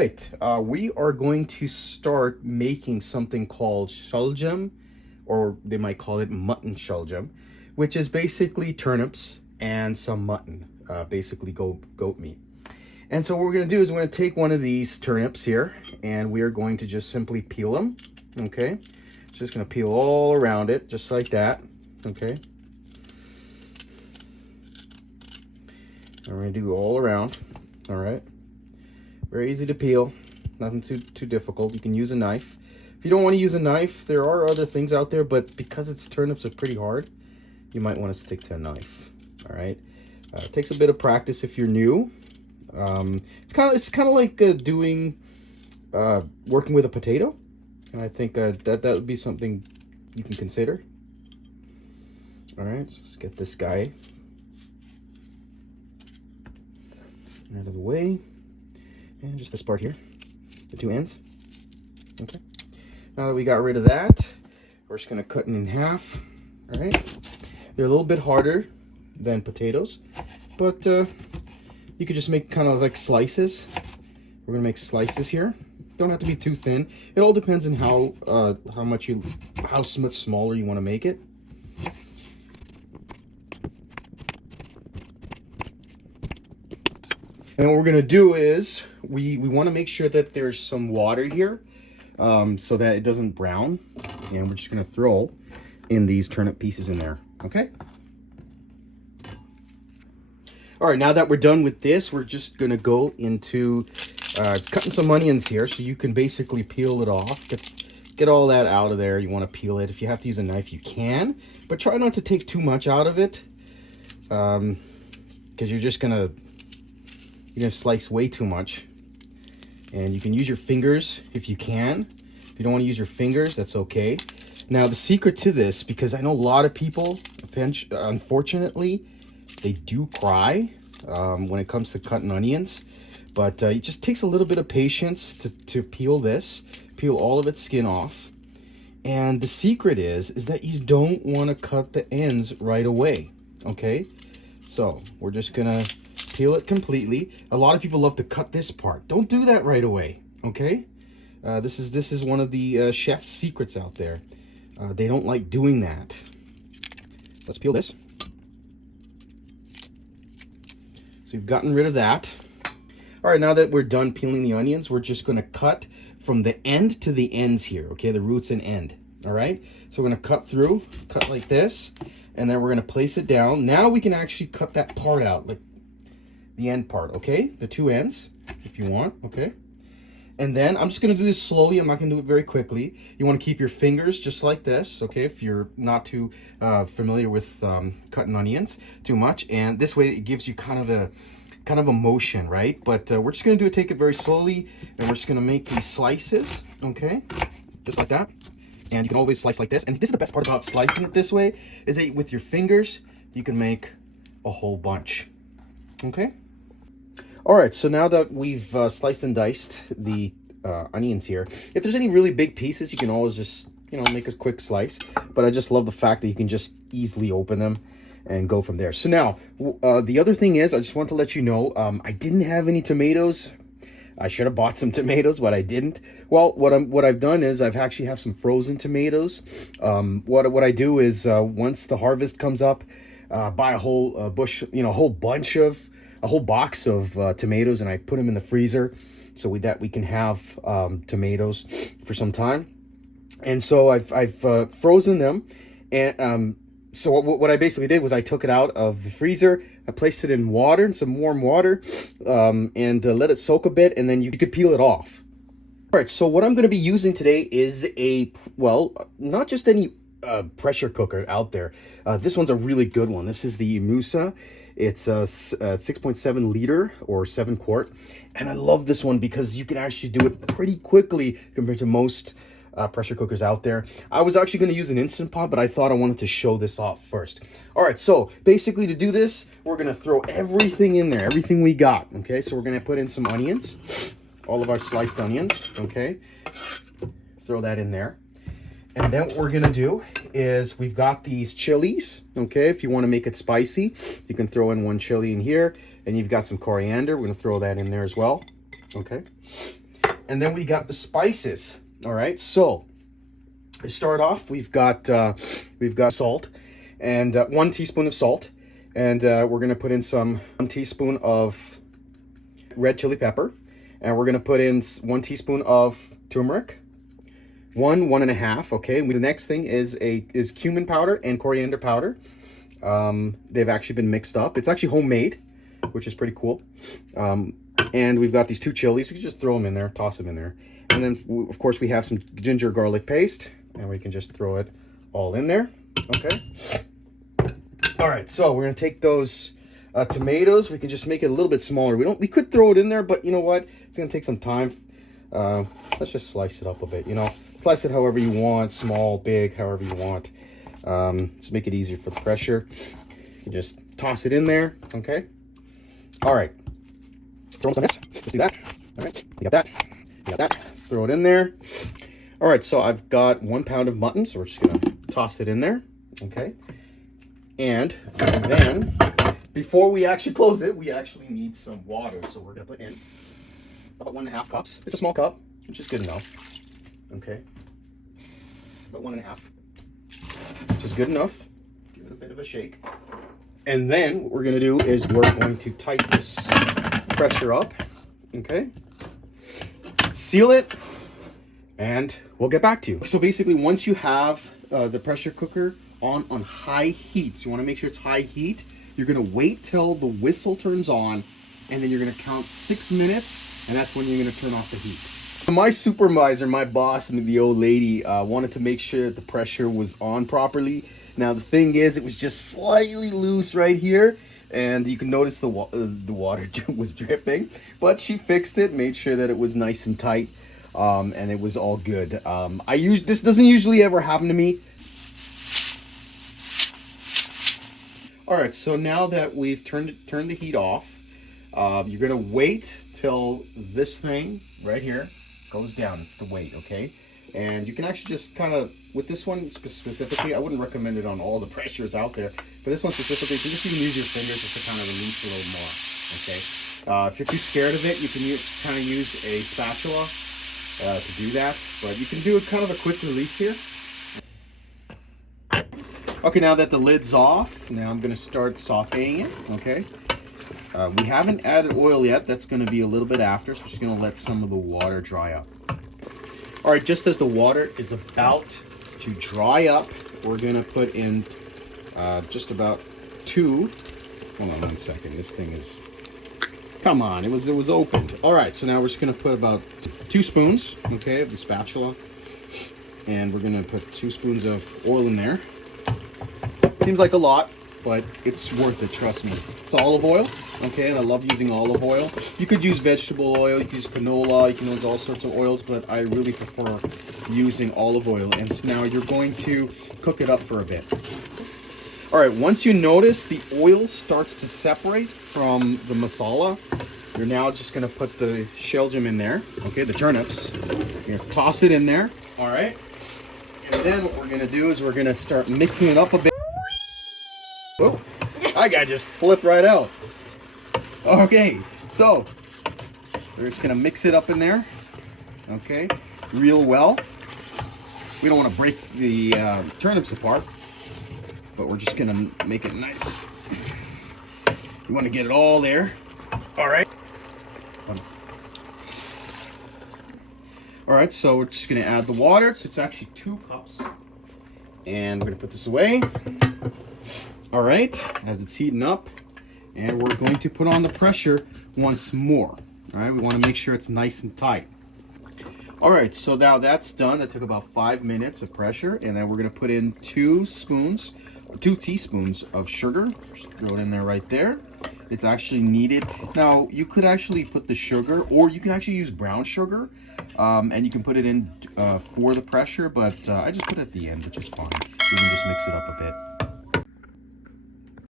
right, we are going to start making something called shaljam, or they might call it mutton shaljam, which is basically turnips and some mutton, basically goat meat. And so what we're going to do is we're going to take one of these turnips here, and we are going to just simply peel them, okay? Just going to peel all around it, just like that, okay? And we're going to do all around, all right? Very easy to peel, nothing too difficult. You can use a knife. If you don't want to use a knife, there are other things out there, but because turnips are pretty hard, you might want to stick to a knife, all right? It takes a bit of practice if you're new. It's kind of like working with a potato, and I think that would be something you can consider. All right, let's get this guy out of the way, and just this part here, the two ends. Okay. Now that we got rid of that, we're just gonna cut it in half. All right. They're a little bit harder than potatoes, but you could just make kind of like slices. We're gonna make slices here. Don't have to be too thin. It all depends on how much smaller you want to make it. And what we're gonna do is we want to make sure that there's some water here, so that it doesn't brown. And we're just gonna throw in these turnip pieces in there. Okay. All right, now that we're done with this, we're just gonna go into cutting some onions here, so you can basically peel it off. Get all that out of there. You want to peel it. If you have to use a knife, you can, but try not to take too much out of it, because you're gonna slice way too much. And you can use your fingers if you can. If you don't want to use your fingers, that's okay. Now the secret to this, because I know a lot of people, unfortunately, they do cry when it comes to cutting onions, but it just takes a little bit of patience to peel all of its skin off. And the secret is that you don't want to cut the ends right away, okay? So we're just gonna peel it completely. A lot of people love to cut this part. Don't do that right away, okay? This is one of the chef's secrets out there. They don't like doing that. Let's peel this. So we've gotten rid of that. All right, now that we're done peeling the onions, we're just gonna cut from the end to the ends here, okay? The roots and end, all right? So we're gonna cut like this, and then we're gonna place it down. Now we can actually cut that part out, like the end part, okay? The two ends, if you want, okay? And then I'm just gonna do this slowly. I'm not gonna do it very quickly. You wanna keep your fingers just like this, okay? If you're not too familiar with cutting onions too much. And this way it gives you kind of a motion, right? But we're just gonna take it very slowly, and we're just gonna make these slices, okay? Just like that. And you can always slice like this. And this is the best part about slicing it this way, is that with your fingers, you can make a whole bunch, okay? All right, so now that we've sliced and diced the onions here, if there's any really big pieces, you can always just, make a quick slice. But I just love the fact that you can just easily open them and go from there. So now, the other thing is, I just want to let you know, I didn't have any tomatoes. I should have bought some tomatoes, but I didn't. Well, what I've done is I've actually have some frozen tomatoes. What I do is once the harvest comes up, buy a whole bush, a whole box of tomatoes, and I put them in the freezer, so with that we can have tomatoes for some time. And so I've frozen them, and so what I basically did was I took it out of the freezer, I placed it in water, in some warm water, and let it soak a bit, and then you could peel it off. All right, so what I'm going to be using today is not just any pressure cooker out there. This one's a really good one. This is the Musa. It's a 6.7 liter or 7 quart. And I love this one because you can actually do it pretty quickly compared to most pressure cookers out there. I was actually going to use an Instant Pot, but I thought I wanted to show this off first. All right, so basically to do this, we're going to throw everything in there, everything we got. Okay, so we're going to put in some onions, all of our sliced onions. Okay, throw that in there. And then what we're going to do is we've got these chilies, okay? If you want to make it spicy, you can throw in one chili in here. And you've got some coriander. We're going to throw that in there as well, okay? And then we got the spices. All right, so to start off, we've got salt and 1 teaspoon of salt, and we're gonna put in 1 teaspoon of red chili pepper, and we're gonna put in 1 teaspoon of turmeric, 1.5. Okay, the next thing is cumin powder and coriander powder. They've actually been mixed up. It's actually homemade, which is pretty cool. And we've got these 2 chilies. We can just throw them in there, toss them in there. And then, of course, we have some ginger garlic paste, and we can just throw it all in there. Okay. All right, so we're gonna take those tomatoes. We can just make it a little bit smaller. We could throw it in there, but you know what? It's gonna take some time. Let's just slice it up a bit. You know, slice it however you want, small, big, however you want. Just make it easier for the pressure. You can just toss it in there. Okay. All right. Throw some of this. Let's do that. All right. You got that. You got that. Throw it in there. All right. So I've got 1 pound of mutton. So we're just gonna toss it in there. Okay. And then before we actually close it, we actually need some water. So we're gonna put in about 1.5 cups. It's a small cup, which is good enough. Okay. About 1.5. Which is good enough. Give it a bit of a shake. And then what we're going to do is we're going to tighten this pressure up. Okay. Seal it. And we'll get back to you. So basically, once you have the pressure cooker on high heat, so you want to make sure it's high heat, you're going to wait till the whistle turns on, and then you're going to count 6 minutes, and that's when you're going to turn off the heat. My supervisor, my boss, and the old lady wanted to make sure that the pressure was on properly. Now the thing is, it was just slightly loose right here, and you can notice the water was dripping. But she fixed it, made sure that it was nice and tight, and it was all good. This doesn't usually ever happen to me. All right, so now that we've turned the heat off, you're gonna wait till this thing right here goes down. It's the weight, okay? And you can actually just kind of, with this one specifically, I wouldn't recommend it on all the pressures out there, but this one specifically, you can use your fingers just to kind of release a little more, okay? If you're too scared of it, you can kind of use a spatula to do that, but you can do a kind of a quick release here. Okay, now that the lid's off, now I'm going to start sauteing it, okay? We haven't added oil yet. That's going to be a little bit after, so we're just going to let some of the water dry up. All right, just as the water is about to dry up, we're going to put in just about 2. Hold on 1 second. This thing is... Come on, it was opened. All right, so now we're just going to put about 2 spoons, okay, of the spatula. And we're going to put 2 spoons of oil in there. Seems like a lot, but it's worth it, trust me. It's olive oil, okay, and I love using olive oil. You could use vegetable oil, you could use canola, you can use all sorts of oils, but I really prefer using olive oil. And so now you're going to cook it up for a bit. All right, once you notice the oil starts to separate from the masala, you're now just gonna put the shaljim in there, okay, the turnips. You're gonna toss it in there, all right? And then what we're gonna do is we're gonna start mixing it up a bit. Oh, that guy just flipped right out. Okay, so we're just gonna mix it up in there, okay, real well. We don't want to break the turnips apart, but we're just gonna make it nice. You want to get it all there. All right. All right, so we're just gonna add the water. So it's actually 2 cups, and we're gonna put this away. All right, as it's heating up, and we're going to put on the pressure once more. All right, we want to make sure it's nice and tight. All right, so now that's done. That took about 5 minutes of pressure, and then we're going to put in 2 teaspoons of sugar. Just throw it in there right there. It's actually needed. Now, you could actually put the sugar, or you can actually use brown sugar, and you can put it in for the pressure, but I just put it at the end, which is fine. You can just mix it up a bit.